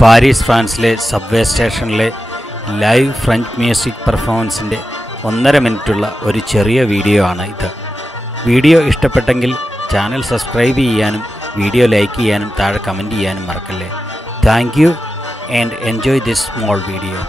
Paris ഫ്രാൻസിലെ subway സ്റ്റേഷനിലെ live French music പെർഫോമൻസിൻ്റെ 1.5 മിനിറ്റുള്ള ഒരു ചെറിയ വീഡിയോ ആണ് ഇത്. വീഡിയോ ഇഷ്ടപ്പെട്ടെങ്കിൽ ചാനൽ സബ്സ്ക്രൈബ് ചെയ്യാനും വീഡിയോ ലൈക്ക് ചെയ്യാനും താഴെ കമൻറ്റ് ചെയ്യാനും മറക്കല്ലേ. Thank you and enjoy this small video.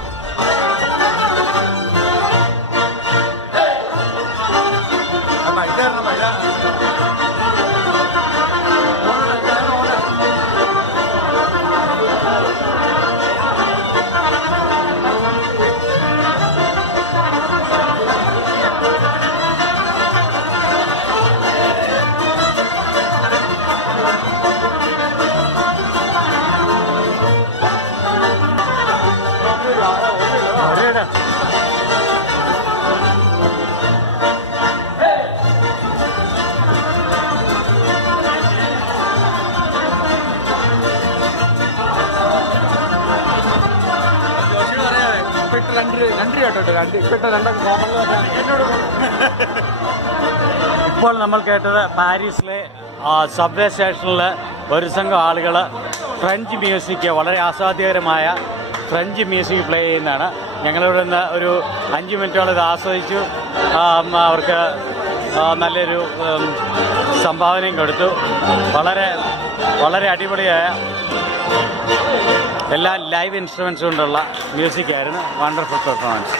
ഇപ്പോൾ നമ്മൾ കേട്ടത് പാരീസിലെ സബ്വേ സ്റ്റേഷനിൽ ഒരു സംഘം ആളുകൾ ഫ്രഞ്ച് മ്യൂസിക്, വളരെ ആസ്വാദ്യകരമായ ഫ്രഞ്ച് മ്യൂസിക് പ്ലേ ചെയ്യുന്നതാണ്. ഞങ്ങളിവിടെ നിന്ന് ഒരു 5 മിനിറ്റോളം ഇത് ആസ്വദിച്ചു. അവർക്ക് നല്ലൊരു സംഭാവനയും കൊടുത്തു. വളരെ അടിപൊളിയായ എല്ലാ ലൈവ് ഇൻസ്ട്രുമെൻസ് കൊണ്ടുള്ള മ്യൂസിക്കായിരുന്നു. Wonderful performance.